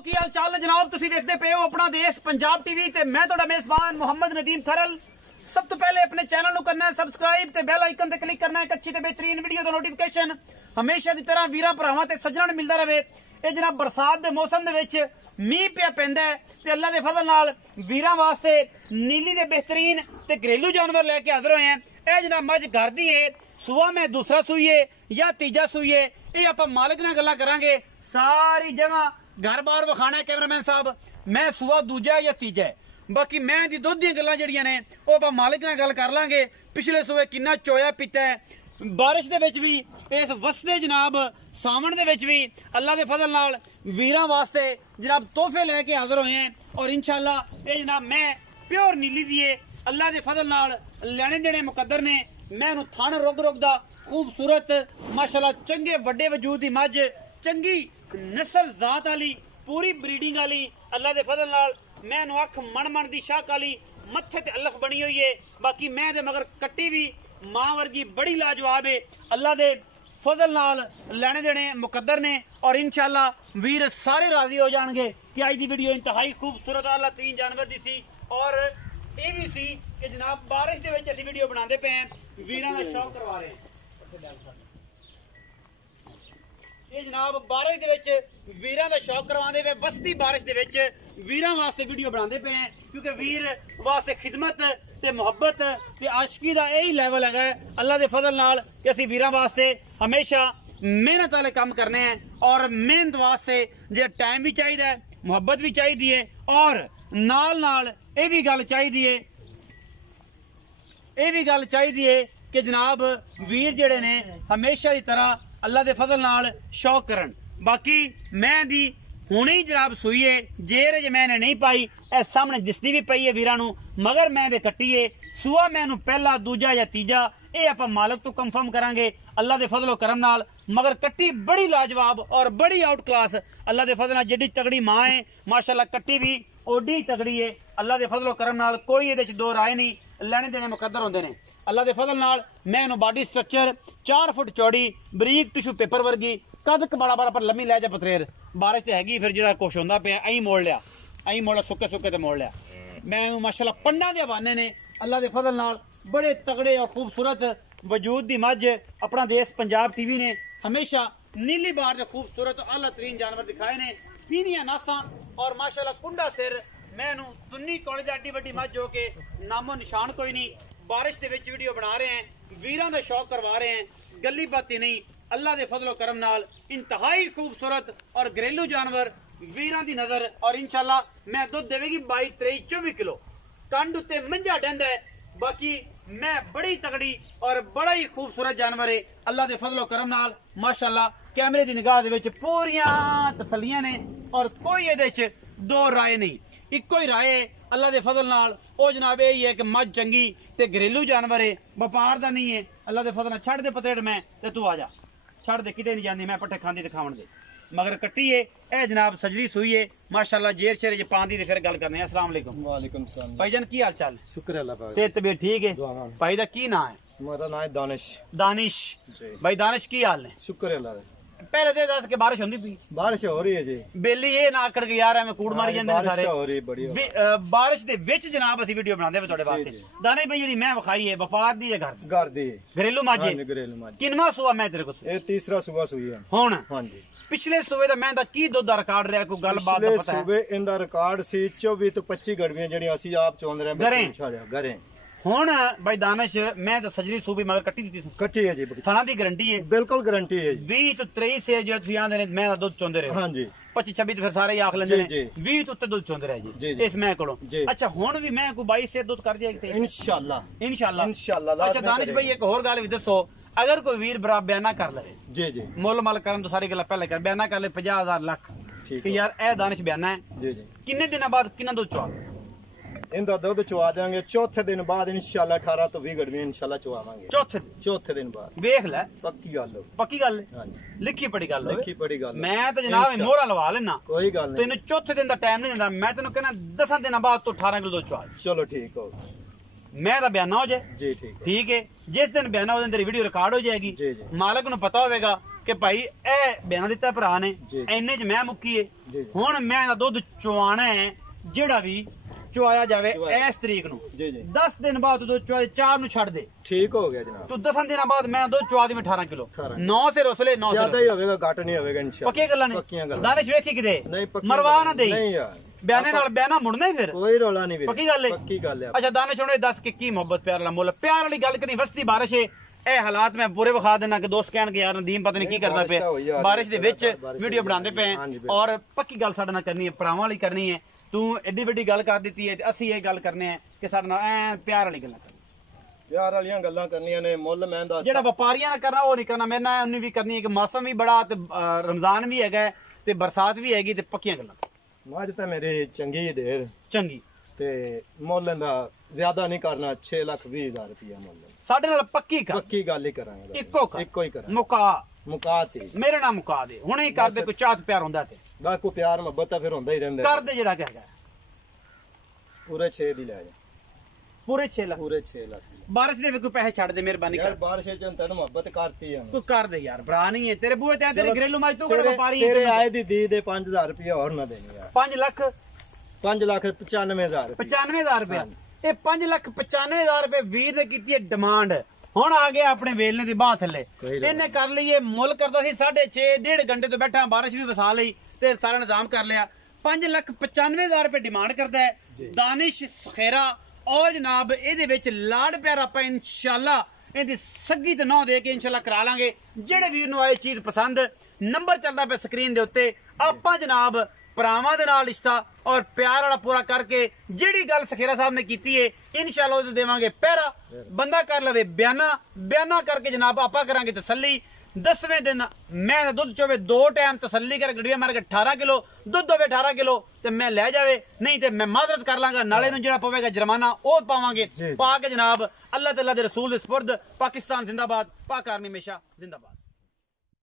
की हाल चाल है जनाब। तुसी देखते पे हो अपना देश पंजाब टीवी ते मैं तुहाडा मेजबान मोहम्मद नदीम खरल। सब तो पहले अपने चैनल को करना है सबसक्राइब ते बेल आइकन ते क्लिक करना है एक अच्छी ते बेहतरीन वीडियो दा नोटिफिकेशन हमेशा दी तरह वीरां भरावां ते सज्जणां नूं मिलदा रहे। ये जनाब बरसात दे मौसम दे विच मींह पिया पैंदा है ते अल्लाह दे फजल नाल वीरां वास्ते नीली दे बेहतरीन ते घरेलू जानवर लेके हाजिर होए हैं। ए जनाब मझ घर दी है, सुआ में दूसरा सूई है या तीजा सूई है, ये आपां मालिक नाल गल्लां करांगे। सारी जगह घर बार विखाना है कैमरामैन साहब, मैं सुआ दूजा या तीजा है। बाकी मैं दी दुध दी गल्लां जड़ियां ने वो आपां मालिक नाल गल कर लांगे। पिछले सूए किन्ना चोया पीता है, बारिश दे विच भी इस वसदे जनाब सावन दे विच भी अल्लाह दे फजल नाल वीरां वास्ते जनाब तोहफे लेके हाजिर होए हैं। और इंशाअल्लाह ये जनाब मैं प्योर नीली दिए अल्लाह दे फजल नाल लेने देने मुकद्दर ने। मैं नूं थण रुग रुग दा खूबसूरत माशाअल्लाह चंगे वड्डे वजूद दी मझ चंगी नस्ल जात वाली पूरी ब्रीडिंग वाली अल्लाह दे फजल नाल मैं नूं अख मन मन दी शाह वाली मत्थे ते अलख बनी हुई है। बाकी मैं दे मगर कट्टी भी मां वर्गी बड़ी लाजवाब है। अल्लाह दे फजल नाल लेने देने मुकद्दर ने और इंशाअल्लाह वीर सारे राजी हो जाएंगे कि आज दी वीडियो इंतहाई खूबसूरत आला तीन जानवर दी थी। और ये भी सी कि जनाब बारिश दे विच असीं वीडियो बनाते पे हैं, वीरां दा शौक करवा रहे हैं। ये जनाब बारिश दे विच वीरां दा शौक करवांदे पे, बसती बारिश दे विच वीरां वास्ते वीडियो बनाते पे हैं क्योंकि वीर वास्ते खिदमत ते मुहब्बत ते आशिकी दा यही लेवल है अल्लाह दे फजल नाल कि असीं वीरां वास्ते हमेशा मेहनत वाले काम करने हैं। और मेहनत वास्ते जे टाइम भी चाहिए, मुहब्बत भी चाहिए है और नाल नाल ये भी गल चाहिए है कि जनाब वीर जेड़े ने हमेशा की तरह अल्लाह दे फजल नाल शौक करन। बाकी मैं दी हुणे ही जनाब सूई है, जेर जे मैंने नहीं पाई ए सामने दिसदी भी पई है वीरां नूं, मगर मैं दे कट्टी है सूआ मैनू पहला दूजा या तीजा ये आपां मालिक तो कंफर्म करांगे अल्लाह दे फजलो करम नाल। मगर कट्टी बड़ी लाजवाब और बड़ी आउट क्लास अल्लाह दे फजल नाल जेडी तगड़ी मां है माशाअल्लाह कट्टी भी ओडी तगड़ी है अल्लाह दे फजलो करम नाल। कोई ये दो राय नहीं, लेने देने मुकद्दर होंदे ने अल्लाह दे फजल नाल। मैं इनू बॉडी स्ट्रक्चर 4 फुट चौड़ी बरीक टिशू पेपर वर्गी कद बड़ा बड़ा पर लम्मी लै जा पथरेर बारिश ते हैगी फिर जेड़ा कुछ होंदा पिया अं मोड़ लिया सुक्के सुक्के ते मोड़ लिया। मैं माशाअल्लाह पंडा दे हवाने ने अल्लाह दे फजल नाल बड़े तगड़े और खूबसूरत वजूद दी मझ अपना देश पंजाब टीवी ने हमेशा नीली बार दे खूबसूरत आला तरीन जानवर दिखाए ने। पीनिया नासा और माशाअल्लाह कुंडा सिर मैनू दुन्नी कॉलेज एडी वड्डी मझ जो के नामो निशान कोई नहीं। बारिश दे विच वीडियो बना रहे हैं, वीरां दा शौक करवा रहे हैं, गली बाती नहीं अल्लाह दे फजलो करम नाल इंतहाई खूबसूरत और घरेलू जानवर वीरां दी नजर। और इंशाअल्लाह मैं दुध देवेगी 22 23 24 किलो कंड उत्ते मंझा डंदा है। बाकी मैं बड़ी तगड़ी और बड़ा ही खूबसूरत जानवर है अल्लाह दे फजलो करम नाल माशाअल्लाह। कैमरे दी निगाह दे विच पूरियां तसल्लियां ने और कोई इहदे च दो राय नहीं, इक्को ही राय है अल्लाह दे फजल नाल। ओ जनाब यही है कि मझ चंगी ते घरेलू जानवर है, व्यापार दा नहीं है। अल्लाह दे फजल नाल छड़ दे पतरेड़ मैं ते तू आ जा, छड़ दे किते नहीं जांदी, मैं पट्ठे खांदी ते खावन दे मगर कट्टी है ए जनाब सजरी सूई है माशाअल्लाह। जेर शेर ज पांदी ते फिर गल करने हैं। अस्सलाम वालेकुम। वालेकुम सलाम भाईजान की हाल चाल? शुक्र है अल्लाह पाक। सेहत तबीयत ठीक है? भाई दा की नाम है? मेरा नाम है दानिश। दानिश भाई, दानिश की हाल है? शुक्र है अल्लाह। पहले तो दस के बारिश होंदी पई, बारिश हो रही है जी। बेली ये ना आकड़ के यार मैं कूड़ मारी जांदे सारे। हो रही बड़ी बारिश दे विच जनाब असि वीडियो बनांदे थोड़े वास्ते। दानिश भाई जेडी मैं विखाई है व्यापार दी है घर दी घरेलू माजे? घरेलू माजे। किनवा सूआ मैं तेरे को? ये तीसरा सूआ सूई है हुन। हां जी। पिछले सूबे दा मैं दा की दुध दा रिकॉर्ड रहा, कोई गलबात दा पता है? सूबे इंदा रिकॉर्ड सी 24 तो 25 गड़वियां जेडी असि आप चोंद रहे हैं घरे। हुन भाई दानिश मैं तो सजरी सूबी मगर कट्टी दी थी। कट्टी है जी, थाना दी गारंटी है? बिल्कुल गारंटी है। 20 तो 23 से जो तुसी आंदे ने मैं दा दुध चोंदे रहे। हां जी। 25 26 तो फिर सारे ही आख लेंदे ने 20 तो उत्ते दुध चोंदे रहे जी इस मैं कोलों। अच्छा हुन भी मैं को 22 से दुध कर जाएगी इंशाअल्लाह इंशाअल्लाह। अच्छा दानिश भाई एक और गल भी दसो, अगर कोई वीर बरा बयाना कर ले जी जी मोल माल करन तो सारी गल्लां पहले कर बयाना कर ले 50,000 लाख कि यार ए दानिश बयाना है जी जी, किन्ने दिनों बाद किन्ना दुध चवा इंदा दुध चवा देंगे? चौथे दिन बाद इंशाअल्लाह 18 तो 20 गड़वियां इंशाअल्लाह चवावांगे। चौथे दिन बाद वेख ले। पक्की गल हां जी, लिखी पड़ी गल मैं तो जनाब मोहरा लवा लेना, कोई गल नहीं। तेन चौथे दिन दा टाइम नहीं दिंदा, मैं तेन कहना 10 दिन बाद तो 18 किलो दुध चवा। चलो ठीक हो, मैं बयाना हो जाए जी। ठीक है, जिस दिन बयाना हो तेरी वीडियो रिकॉर्ड हो जाएगी, मालिक नूं पता होगा ਕਿ ਭਾਈ ਇਹ ਬਿਆਨ ਦਿੱਤਾ ਭਰਾ ਨੇ ਇੰਨੇ ਚ ਮੈਂ ਮੁੱਕੀ ਏ ਹੁਣ ਮੈਂ ਦਾ ਦੁੱਧ ਚੁਆਣਾ ਹੈ ਜਿਹੜਾ ਵੀ ਚੁਆਇਆ ਜਾਵੇ ਇਸ ਤਰੀਕ ਨੂੰ 10 ਦਿਨ ਬਾਅਦ ਦੁੱਧ ਚੁਆਏ 4 ਨੂੰ ਛੱਡ ਦੇ ਠੀਕ ਹੋ ਗਿਆ ਜਨਾਬ ਤੂੰ 10 ਦਿਨਾਂ ਬਾਅਦ ਮੈਂ ਦੁੱਧ ਚੁਆ ਦੇ 18 ਕਿਲੋ 9 ਸਿਰ ਉਸਲੇ 9 ਜ਼ਿਆਦਾ ਹੀ ਹੋਵੇਗਾ ਘੱਟ ਨਹੀਂ ਹੋਵੇਗਾ ਇਨਸ਼ਾਅੱਲਾ ਪੱਕੀਆਂ ਗੱਲਾਂ ਨੇ ਦਾਨਿਸ਼ ਵੇਖੀ ਕਿਤੇ ਮਰਵਾ ਨਾ ਦੇਈ ਨਹੀਂ ਯਾਰ ਬਿਆਨੇ ਨਾਲ ਬਿਆਨਾ ਮੁੜਨਾ ਹੀ ਫਿਰ ਕੋਈ ਰੌਲਾ ਨਹੀਂ ਵੀਰ ਪੱਕੀ ਗੱਲ ਹੈ ਅੱਛਾ ਦਾਨਿਸ਼ ਹੁਣ ਦੱਸ ਕਿ ਕੀ ਮੁਹੱਬਤ ਪਿਆਰ ਵਾਲਾ ਮੁੱਲ ਪਿਆਰ ਵਾਲੀ ਗੱਲ ਕਰਨੀ ਵਸਤੀ ਬਾਰਿਸ਼ ਹੈ ਇਹ ਹਾਲਾਤ ਮੈਂ ਪੂਰੇ ਵਿਖਾ ਦੇਣਾ ਕਿ ਦੋਸਤ ਕਹਿਣਗੇ ਯਾਰ ਨਦੀਮ ਪਤਾ ਨਹੀਂ ਕੀ ਕਰਦਾ ਪਿਆ ਬਾਰਿਸ਼ ਦੇ ਵਿੱਚ ਵੀਡੀਓ ਬਣਾਉਂਦੇ ਪਏ ਔਰ ਪੱਕੀ ਗੱਲ ਸਾਡੇ ਨਾਲ ਕਰਨੀ ਹੈ ਭਰਾਵਾਂ ਵਾਲੀ ਕਰਨੀ ਹੈ ਤੂੰ ਐਡੀ ਵੱਡੀ ਗੱਲ ਕਰ ਦਿੱਤੀ ਹੈ ਅਸੀਂ ਇਹ ਗੱਲ ਕਰਨੇ ਆ ਕਿ ਸਾਡੇ ਨਾਲ ਐ ਪਿਆਰ ਵਾਲੀ ਗੱਲਾਂ ਕਰਨੀ ਪਿਆਰ ਵਾਲੀਆਂ ਗੱਲਾਂ ਕਰਨੀਆਂ ਨੇ ਮੁੱਲ ਮੈਂ ਦੱਸ ਜਿਹੜਾ ਵਪਾਰੀਆਂ ਨਾਲ ਕਰਨਾ ਉਹ ਨਹੀਂ ਕਰਨਾ ਮੇਰੇ ਨਾਲ ਉਹਨੇ ਵੀ ਕਰਨੀ ਹੈ ਕਿ ਮੌਸਮ ਵੀ ਬੜਾ ਤੇ ਰਮਜ਼ਾਨ ਵੀ ਹੈਗਾ ਤੇ ਬਰਸਾਤ ਵੀ ਹੈਗੀ ਤੇ ਪੱਕੀਆਂ ਗੱਲਾਂ ਮੱਝ ਤਾਂ ਮੇਰੀ ਚੰਗੀ ਢੇਰ ਚੰਗੀ ਤੇ ਮੁੱਲ ਦਾ ਜ਼ਿਆਦਾ ਨਹੀਂ ਕਰਨਾ 6,20,000 ਰੁਪਇਆ ਮੁੱਲ ਸਾਡੇ ਨਾਲ ਪੱਕੀ ਗੱਲ ਹੀ ਕਰਾਂਗੇ ਇੱਕੋ ਹੀ ਕਰਾਂ ਮੁਕਾ ਤੇ ਮੇਰੇ ਨਾਲ ਮੁਕਾ ਦੇ ਹੁਣੇ ਹੀ ਕਰਦੇ ਕੋਈ ਚਾਹਤ ਪਿਆਰ ਹੁੰਦਾ ਤੇ ਬਸ ਕੋਈ ਪਿਆਰ ਮੁਹੱਬਤ ਤਾਂ ਫਿਰ ਹੁੰਦਾ ਹੀ ਰਹਿੰਦਾ ਕਰਦੇ ਜਿਹੜਾ ਕਹੇਗਾ ਪੂਰੇ 6 ਦੀ ਲੈ ਜਾ ਪੂਰੇ 6 ਲੱਖ ਬਾਰਿਸ਼ ਦੇ ਵੀ ਕੋਈ ਪੈਸੇ ਛੱਡ ਦੇ ਮਿਹਰਬਾਨੀ ਕਰ ਬਾਰਿਸ਼ ਚ ਤੈਨੂੰ ਮੁਹੱਬਤ ਕਰਤੀ ਆ ਤੂੰ ਕਰ ਦੇ ਯਾਰ ਭਰਾ ਨਹੀਂ ਹੈ ਤੇਰੇ ਬੂਹੇ ਤੇ ਤੇਰੇ ਘਰੇਲੂ ਮਾਜ ਤੂੰ ਕਿਹੜਾ ਵਪਾਰੀ ਤੇਰੇ ਆਏ ਦੀ ਦੇ 5000 ਰੁਪਇਆ ਹੋਰ ਨਾ ਦੇਣੀ ਯਾਰ 5,95,000 ਰੁਪਇਆ ਇਹ 5,95,000 ਰੁਪਏ ਵੀਰ ਨੇ ਕੀਤੀ ਹੈ ਡਿਮਾਂਡ ਹੁਣ ਆ ਗਿਆ ਆਪਣੇ ਵੇਲਨੇ ਦੀ ਬਾਹ ਥੱਲੇ ਇਹਨੇ ਕਰ ਲਈਏ ਮੁੱਲ ਕਰਦਾ ਸੀ 6.5 1.5 ਘੰਟੇ ਤੋਂ ਬੈਠਾ ਬਾਰਿਸ਼ ਵੀ ਵਸਾ ਲਈ ਤੇ ਸਾਰਾ ਨਿਜ਼ਾਮ ਕਰ ਲਿਆ 5,95,000 ਰੁਪਏ ਡਿਮਾਂਡ ਕਰਦਾ ਹੈ ਦਾਨਿਸ਼ ਸਖੇਰਾ ਔਰ ਜਨਾਬ ਇਹਦੇ ਵਿੱਚ ਲਾੜ ਪਿਆਰ ਆਪਾਂ ਇਨਸ਼ਾਅੱਲਾ ਇਹਦੀ ਸੱਗੀ ਤੇ ਨੌ ਦੇ ਕੇ ਇਨਸ਼ਾਅੱਲਾ ਕਰਾ ਲਾਂਗੇ ਜਿਹੜੇ ਵੀਰ ਨੂੰ ਆਏ ਚੀਜ਼ ਪਸੰਦ ਨੰਬਰ ਚੱਲਦਾ ਪਿਆ ਸਕਰੀਨ ਦੇ ਉੱਤੇ ਆਪਾਂ ਜਨਾਬ ਭਰਾਵਾਂ ਦੇ ਨਾਲ ਰਿਸ਼ਤਾ ਔਰ ਪਿਆਰ ਵਾਲਾ ਪੂਰਾ ਕਰਕੇ ਜਿਹੜੀ ਗੱਲ ਸਖੇਰਾ ਸਾਹਿਬ ਨੇ ਕੀਤੀ ਹੈ ਇਨਸ਼ਾਅੱਲਾ ਉਹਦੇ ਦੇਵਾਂਗੇ ਪਹਿਰਾ ਬੰਦਾ ਕਰ ਲਵੇ ਬਿਆਨਾ ਕਰਕੇ ਜਨਾਬ ਆਪਾਂ ਕਰਾਂਗੇ ਤਸੱਲੀ 10ਵੇਂ ਦਿਨ ਮੈਂ ਦੁੱਧ ਚੋਵੇ 2 ਟਾਈਮ ਤਸੱਲੀ ਕਰ ਗੜੀਆਂ ਮਾਰ ਕੇ 18 ਕਿਲੋ ਦੁੱਧ ਹੋਵੇ 18 ਕਿਲੋ ਤੇ ਮੈਂ ਲੈ ਜਾਵੇ ਨਹੀਂ ਤੇ ਮੈਂ ਮਾਜ਼ਰਤ ਕਰ ਲਾਂਗਾ ਨਾਲੇ ਨੂੰ ਜਿਹੜਾ ਪਵੇਗਾ ਜੁਰਮਾਨਾ ਉਹ ਪਾਵਾਂਗੇ ਪਾ ਕੇ ਜਨਾਬ ਅੱਲਾਹ ਤੇ ਅੱਲਾਹ ਦੇ ਰਸੂਲ ਦੇ ਸਪੁਰਦ ਪਾਕਿਸਤਾਨ ਜ਼ਿੰਦਾਬਾਦ ਪਾਕ ਆਰਮੀ ਹਮੇਸ਼ਾ ਜ਼ਿੰਦਾਬਾਦ